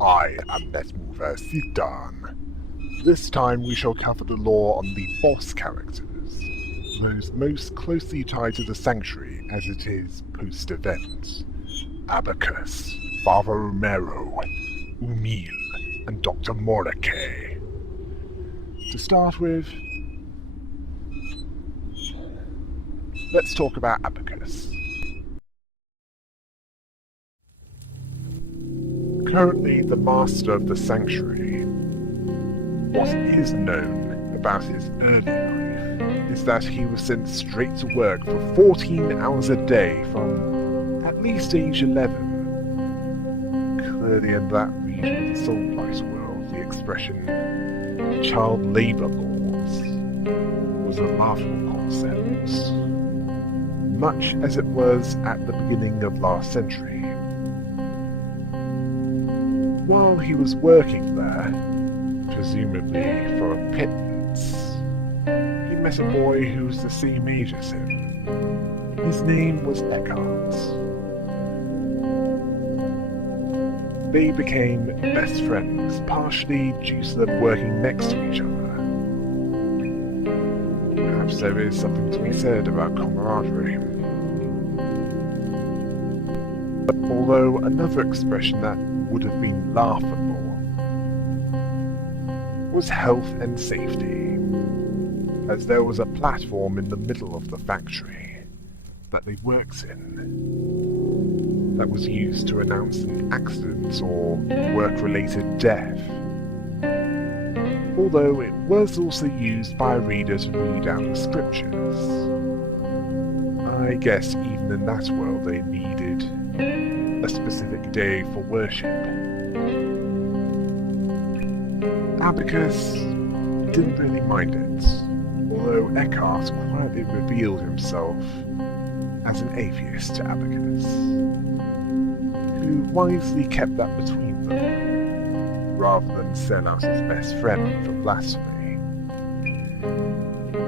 I am NetMoverSitan. This time we shall cover the lore on the boss characters, those most closely tied to the Sanctuary as it is post-event. Abacus, Father Romero, Umile, and Dr. Morikay. To start with, let's talk about Abacus. Currently the master of the Sanctuary, what is known about his early life is that he was sent straight to work for 14 hours a day from at least age 11. Clearly in that region of the Soulblight world, the expression child labour laws was a laughable concept, much as it was at the beginning of last century. While he was working there, presumably for a pittance, he met a boy who was the same age as him. His name was Eckhart. They became best friends, partially due to them working next to each other. Perhaps there is something to be said about camaraderie. Although another expression that would have been laughable was health and safety, as there was a platform in the middle of the factory that they worked in that was used to announce an accident or work-related death, although it was also used by a reader to read out the scriptures. I guess even in that world they needed a specific day for worship. Abacus didn't really mind it, although Eckhart quietly revealed himself as an atheist to Abacus, who wisely kept that between them, rather than sell out his best friend for blasphemy.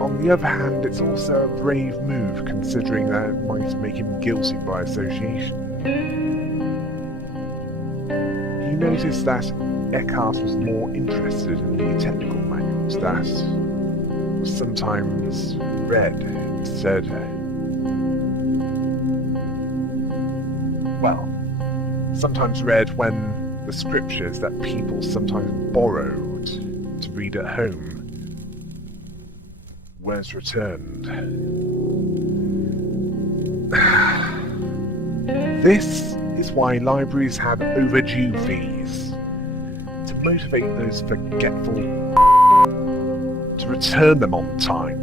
On the other hand, it's also a brave move considering that it might make him guilty by association. He noticed that Eckhart was more interested in the technical manuals that was sometimes read instead. Well, sometimes read when the scriptures that people sometimes borrowed to read at home weren't returned. This is why libraries have overdue fees, to motivate those forgetful to return them on time.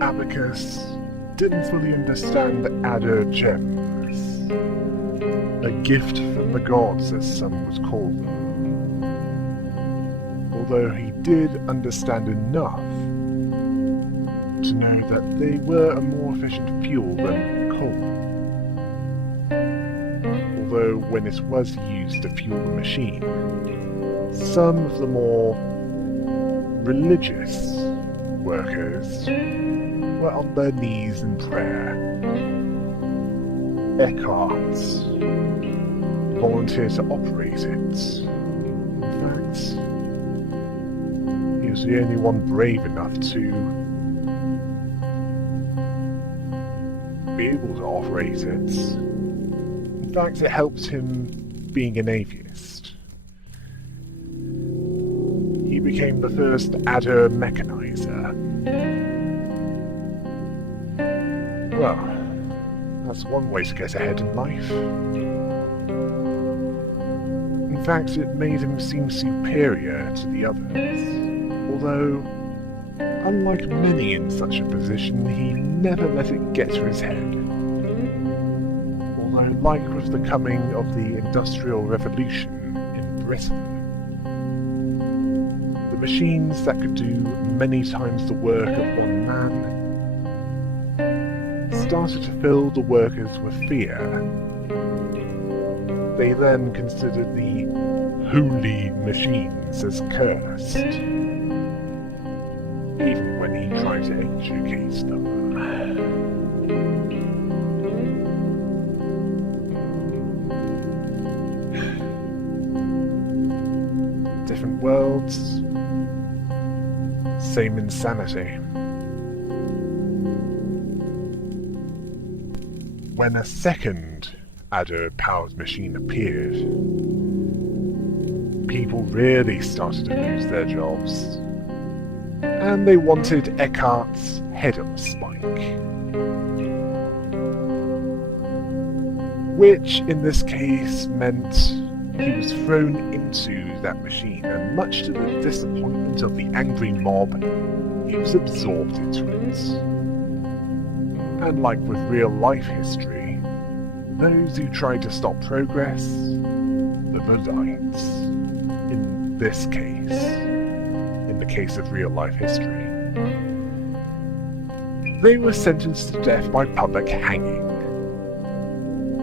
Abacus didn't fully understand the Adder gems, a gift from the gods as some would call them, although he did understand enough to know that they were a more efficient fuel than coal. Although when it was used to fuel the machine, some of the more religious workers were on their knees in prayer. Eckhart volunteered to operate it. In fact, he was the only one brave enough to be able to operate it. In fact, it helped him being an atheist. He became the first adder mechanizer. Well, that's one way to get ahead in life. In fact, it made him seem superior to the others, although, unlike many in such a position, he never let it get to his head. Although, like with the coming of the Industrial Revolution in Britain, the machines that could do many times the work of one man started to fill the workers with fear. They then considered the holy machines as cursed, even when he tried to educate them. same insanity. When a second adder-powered machine appeared, people really started to lose their jobs, and they wanted Eckhart's head on a spike. Which, in this case, meant he was thrown into that machine, and much to the disappointment of the angry mob, he was absorbed into it. And like with real-life history, those who tried to stop progress, the Luddites, in this case, in the case of real-life history, they were sentenced to death by public hanging.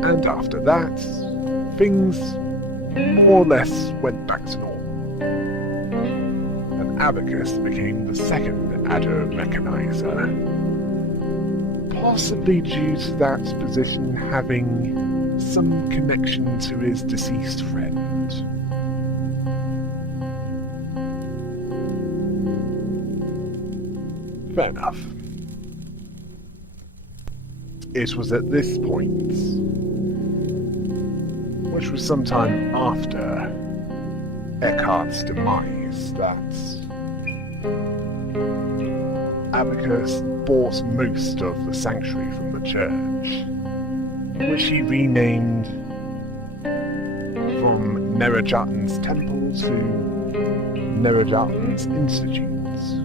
And after that, things more or less went back to normal. And Abacus became the second adder mechanizer, possibly due to that position having some connection to his deceased friend. Fair enough. It was at this point, which was sometime after Eckhart's demise, that Abacus bought most of the sanctuary from the church, which he renamed from Nerajatan's Temple to Nerajatan's Institutes,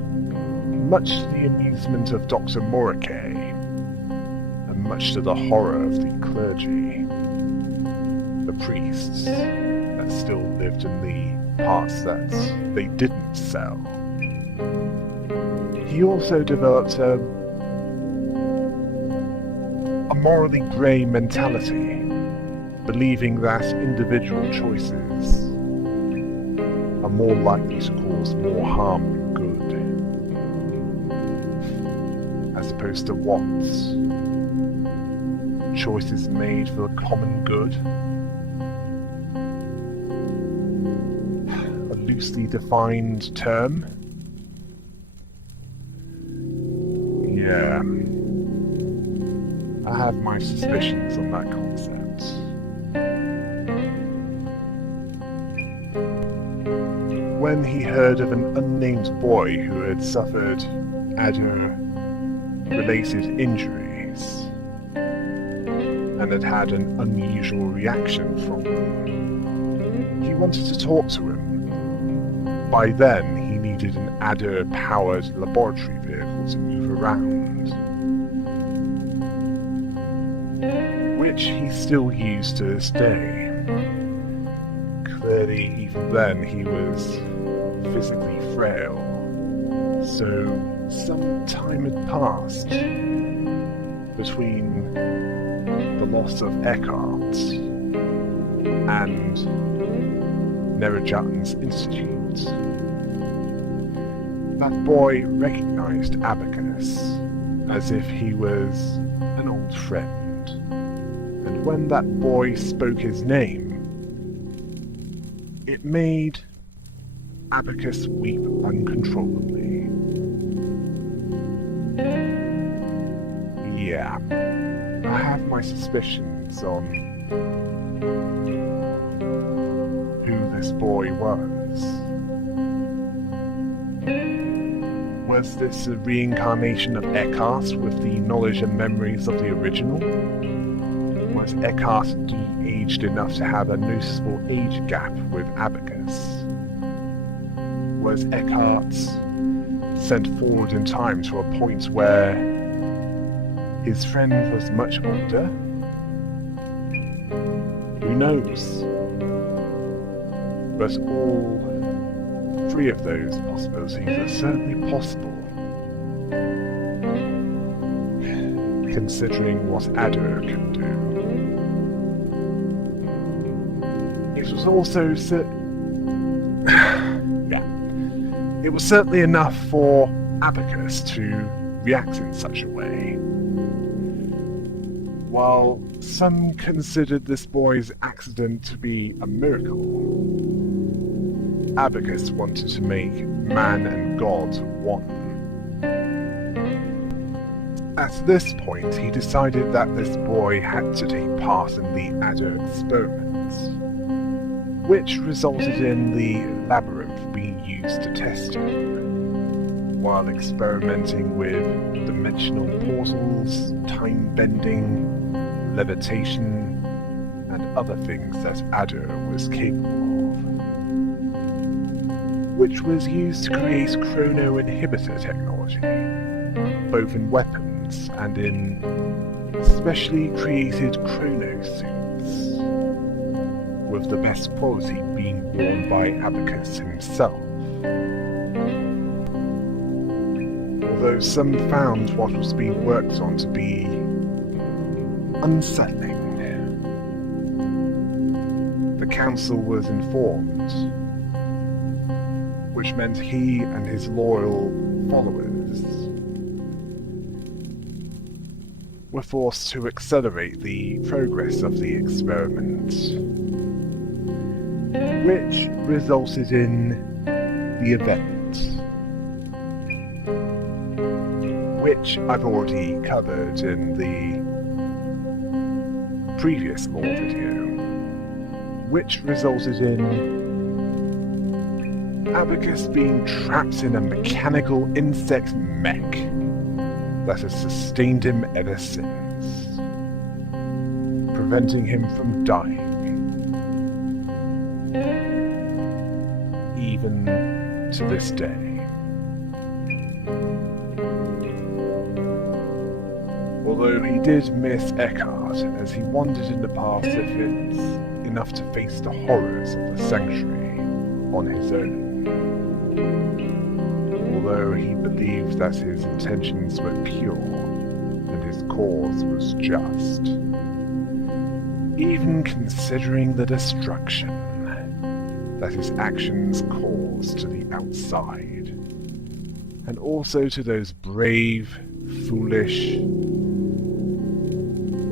much to the amusement of Dr. Morikay, and much to the horror of the clergy, the priests that still lived in the parts that they didn't sell. He also developed a morally grey mentality, believing that individual choices are more likely to cause more harm than good, as opposed to what choices made for the common good. A loosely defined term. Yeah, I have my suspicions on that concept. When he heard of an unnamed boy who had suffered adder-related injuries and had had an unusual reaction from them, he wanted to talk to him. By then, he needed an adder-powered laboratory vehicle to move around, which he still used to this day. Clearly, even then, he was physically frail, so some time had passed between the loss of Eckhart and Nerajatan's Institute. That boy recognized Abacus as if he was an old friend, and when that boy spoke his name, it made Abacus weep uncontrollably. Yeah, I have my suspicions on who this boy was. Was this a reincarnation of Eckhart with the knowledge and memories of the original? Was Eckhart de-aged enough to have a noticeable age gap with Abacus? Was Eckhart sent forward in time to a point where his friend was much older? Who knows? But all three of those possibilities are certainly possible, considering what Adder can do. It was also it was certainly enough for Abacus to react in such a way. While some considered this boy's accident to be a miracle, Abacus wanted to make man and God one. At this point, he decided that this boy had to take part in the adder experiments, which resulted in the labyrinth being used to test him, while experimenting with dimensional portals, time bending, levitation, and other things that Adder was capable of, which was used to create chrono-inhibitor technology, both in weapons and in specially created chrono suits, with the best quality being worn by Abacus himself. Although some found what was being worked on to be unsettling, the council was informed, which meant he and his loyal followers were forced to accelerate the progress of the experiment, which resulted in the event, which I've already covered in the previous lore video, which resulted in Abacus being trapped in a mechanical insect mech that has sustained him ever since, preventing him from dying, even to this day. Although he did miss Eckhart as he wondered in the past if it's enough to face the horrors of the Sanctuary on his own. Although he believed that his intentions were pure and his cause was just, even considering the destruction that his actions caused to the outside, and also to those brave, foolish,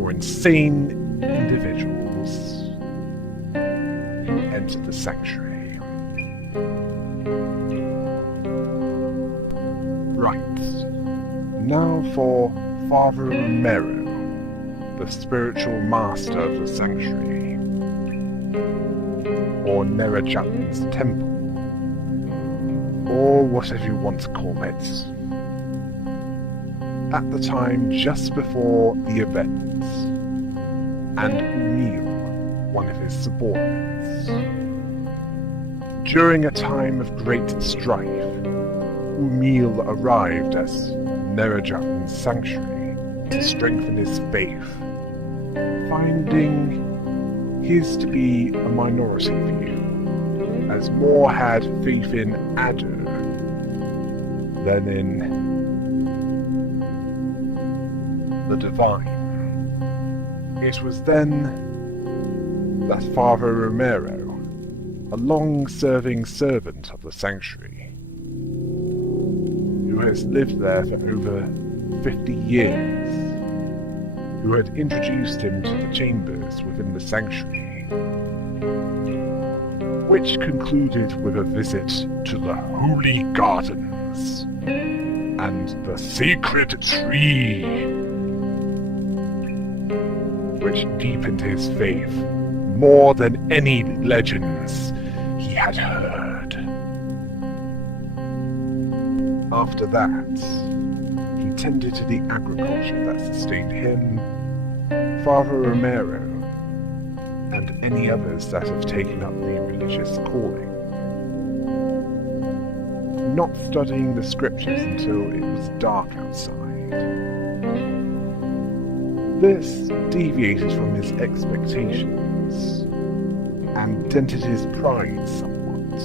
or insane individuals who entered the Sanctuary. Right, now for Father Romero, the spiritual master of the Sanctuary, or Nerajatan's temple, or whatever you want to call it. At the time just before the events, and Umile, one of his subordinates. During a time of great strife, Umile arrived at Nerajatan's sanctuary to strengthen his faith, finding his to be a minority view, as more had faith in Adder than in the divine. It was then that Father Romero, a long-serving servant of the sanctuary, who has lived there for over 50 years, who had introduced him to the chambers within the sanctuary, which concluded with a visit to the Holy Gardens and the Sacred Tree, which deepened his faith more than any legends he had heard. After that, he tended to the agriculture that sustained him, Father Romero, and any others that have taken up the religious calling, not studying the scriptures until it was dark outside. This deviated from his expectations and dented his pride somewhat.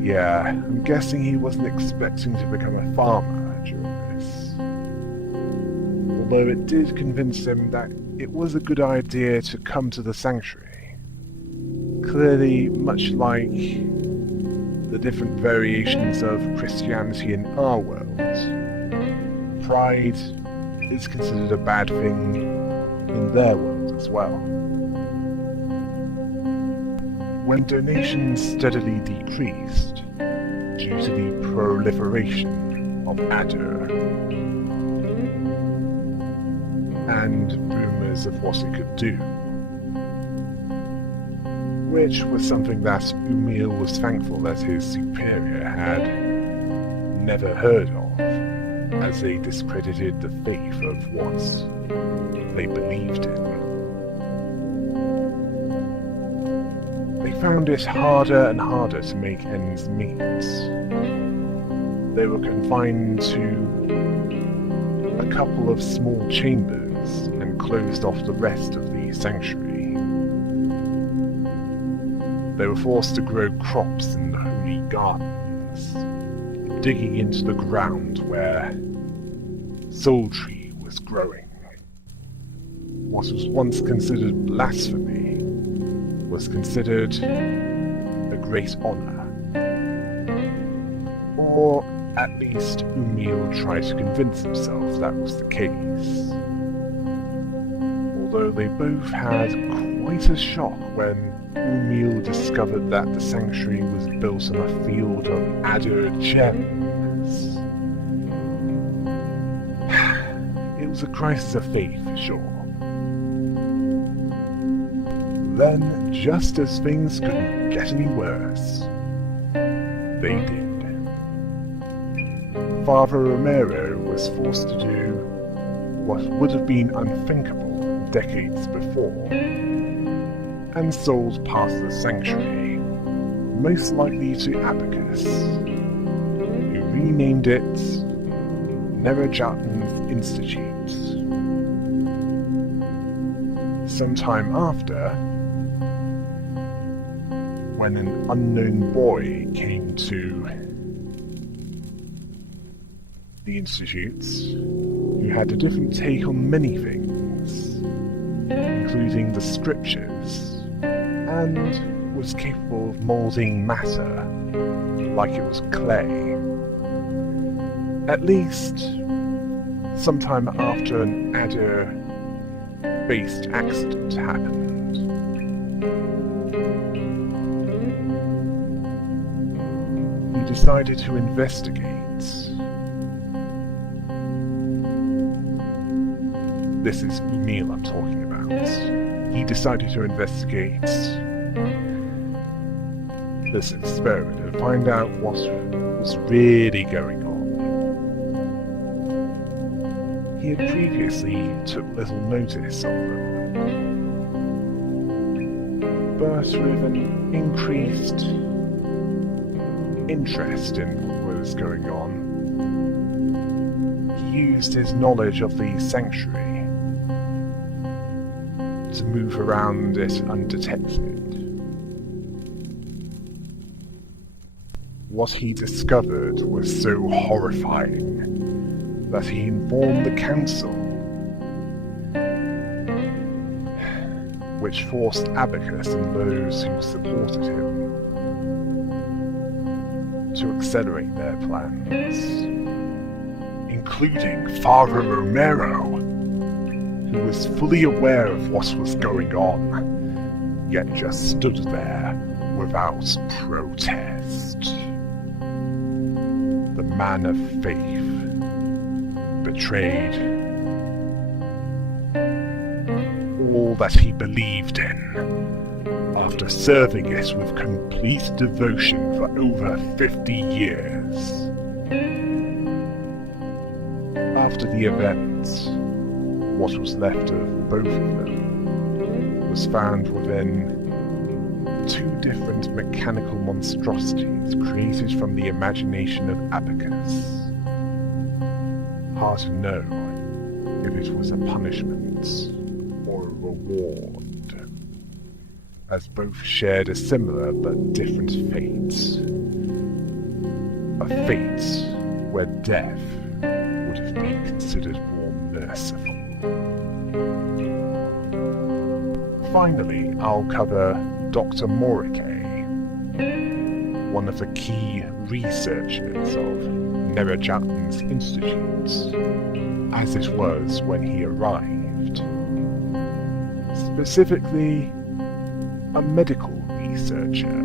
Yeah, I'm guessing he wasn't expecting to become a farmer during this. Although it did convince him that it was a good idea to come to the sanctuary. Clearly, much like the different variations of Christianity in our world, pride is considered a bad thing in their world as well. When donations steadily decreased due to the proliferation of adder and rumours of what it could do, which was something that Umile was thankful that his superior had never heard of, as they discredited the faith of what they believed in. They found it harder and harder to make ends meet. They were confined to a couple of small chambers and closed off the rest of the sanctuary. They were forced to grow crops in the holy gardens, digging into the ground where Soul Tree was growing. What was once considered blasphemy was considered a great honor. Or at least Umile tried to convince himself that was the case. Although they both had quite a shock when Umile discovered that the sanctuary was built on a field of adder gems. It was a crisis of faith, for sure. Then, just as things couldn't get any worse, they did. Father Romero was forced to do what would have been unthinkable decades before, and sold past the sanctuary, most likely to Abacus, who renamed it NetMoverSitan Institute. Sometime after, when an unknown boy came to the Institute, who had a different take on many things, including the scriptures, and was capable of moulding matter like it was clay. At least, sometime after an adder-based accident happened. He decided to investigate. This is Umile I'm talking about. He decided to investigate this experiment and find out what was really going on. He had previously took little notice of them, but with an increased interest in what was going on, he used his knowledge of the sanctuary to move around it undetected. What he discovered was so horrifying that he informed the council, which forced Abacus and those who supported him to accelerate their plans, including Father Romero, who was fully aware of what was going on, yet just stood there without protest. The man of faith betrayed all that he believed in after serving it with complete devotion for over 50 years. After the event, what was left of both of them was found within two different mechanical monstrosities created from the imagination of Abacus. Hard to know if it was a punishment or a reward, as both shared a similar but different fate. A fate where death would have been considered more merciful. Finally, I'll cover Dr. Morikay, one of the key researchers of NetMoverSitan's Institute, as it was when he arrived. Specifically, a medical researcher.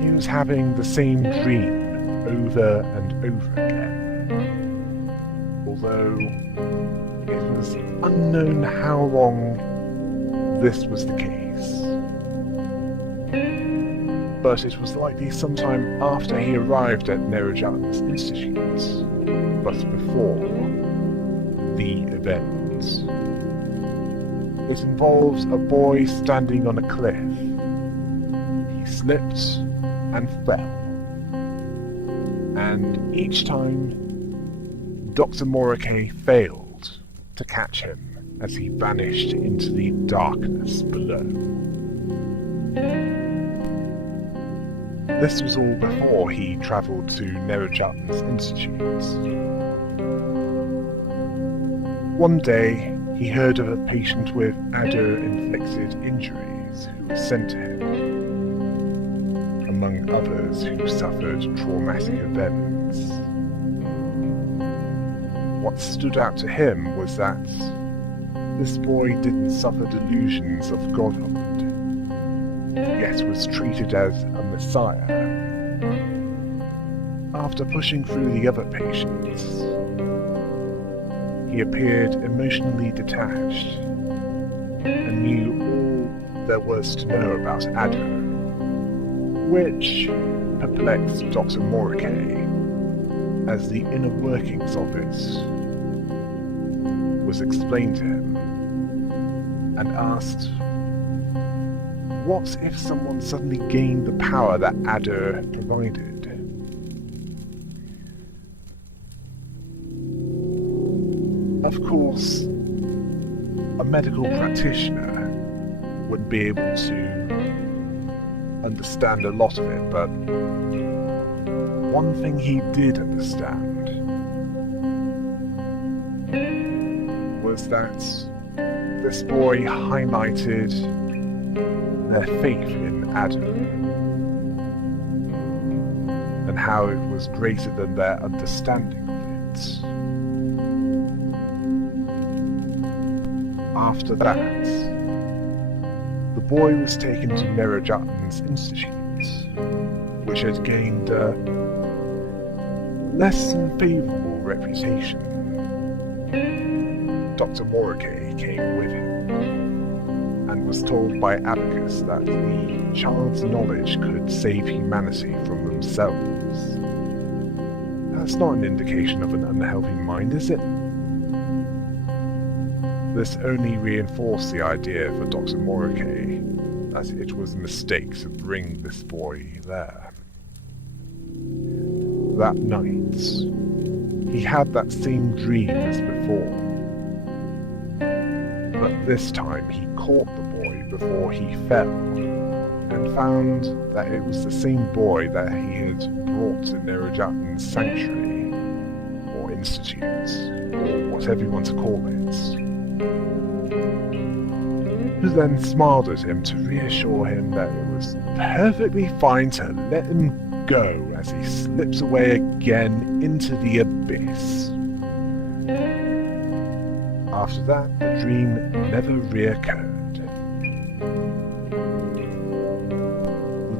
He was having the same dream over and over again, although it was unknown how long this was the case. But it was likely sometime after he arrived at Nerajatan's Institute, but before the event. It involves a boy standing on a cliff. He slipped and fell. And each time, Dr. Morikay failed to catch him as he vanished into the darkness below. This was all before he travelled to Nerajatan's Institute. One day, he heard of a patient with adder-inflicted injuries who was sent to him, among others who suffered traumatic events. What stood out to him was that this boy didn't suffer delusions of godhood, yet was treated as a messiah. After pushing through the other patients, he appeared emotionally detached and knew all there was to know about Adder, which perplexed Dr. Morikay, as the inner workings of it was explained to him, and asked, what if someone suddenly gained the power that Adder provided? Of course, a medical practitioner wouldn't be able to understand a lot of it, but one thing he did understand was that this boy highlighted their faith in Adder, and how it was greater than their understanding of it. After that, the boy was taken to Nerajatan's Institute, which had gained a less than favourable reputation. Dr. Morikay came with him, and was told by Abacus that the child's knowledge could save humanity from themselves. That's not an indication of an unhealthy mind, is it? This only reinforced the idea for Dr. Morikay that it was a mistake to bring this boy there. That night, he had that same dream as before, but this time he caught the boy before he fell, and found that it was the same boy that he had brought to Nerajatan's sanctuary, or institute, or whatever you want to call it, who then smiled at him to reassure him that it was perfectly fine to let him go as he slips away again into the abyss. After that, the dream never reoccurred.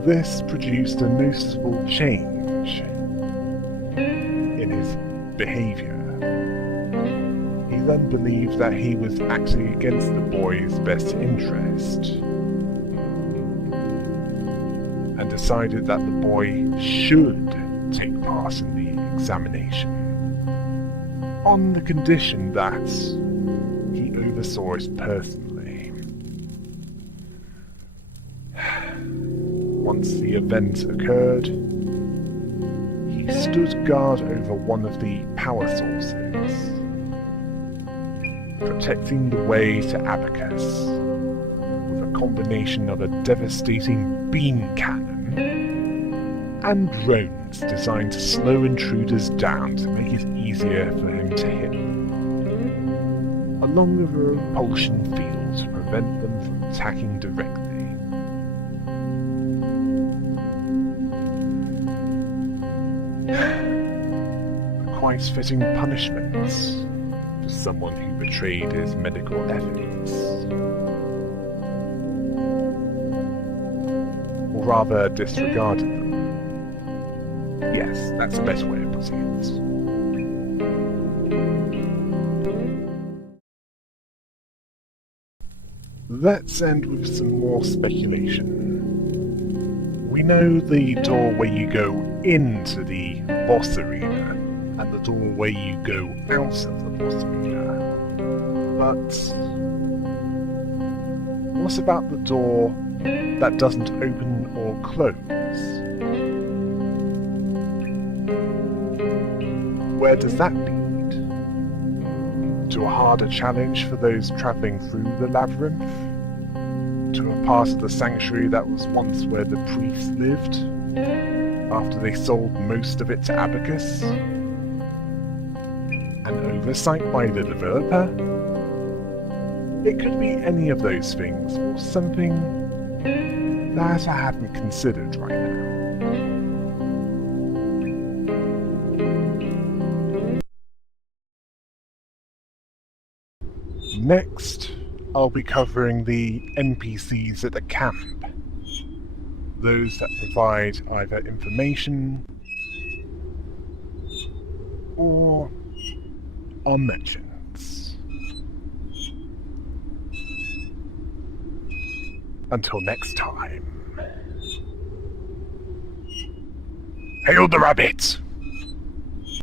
This produced a noticeable change in his behaviour. He then believed that he was acting against the boy's best interest, and decided that the boy should take part in the examination, on the condition that he oversaw it personally. Once the event occurred, he stood guard over one of the power sources, protecting the way to Abacus with a combination of a devastating beam cannon and drones designed to slow intruders down to make it easier for him to hit them, along with a repulsion field to prevent them from attacking directly. A quite fitting punishment for someone who betrayed his medical ethics. Or rather disregarded them. Yes, that's the best way of putting it. Let's end with some more speculation. We know the door where you go into the boss arena, and the door where you go out of the boss arena. But what about the door that doesn't open or close? Where does that lead? To a harder challenge for those travelling through the labyrinth? To a part of the sanctuary that was once where the priests lived, after they sold most of it to Abacus? An oversight by the developer? It could be any of those things, or something that I hadn't considered right now. Next, I'll be covering the NPCs at the camp. Those that provide either information or are mentions. Until next time. Hail the rabbit!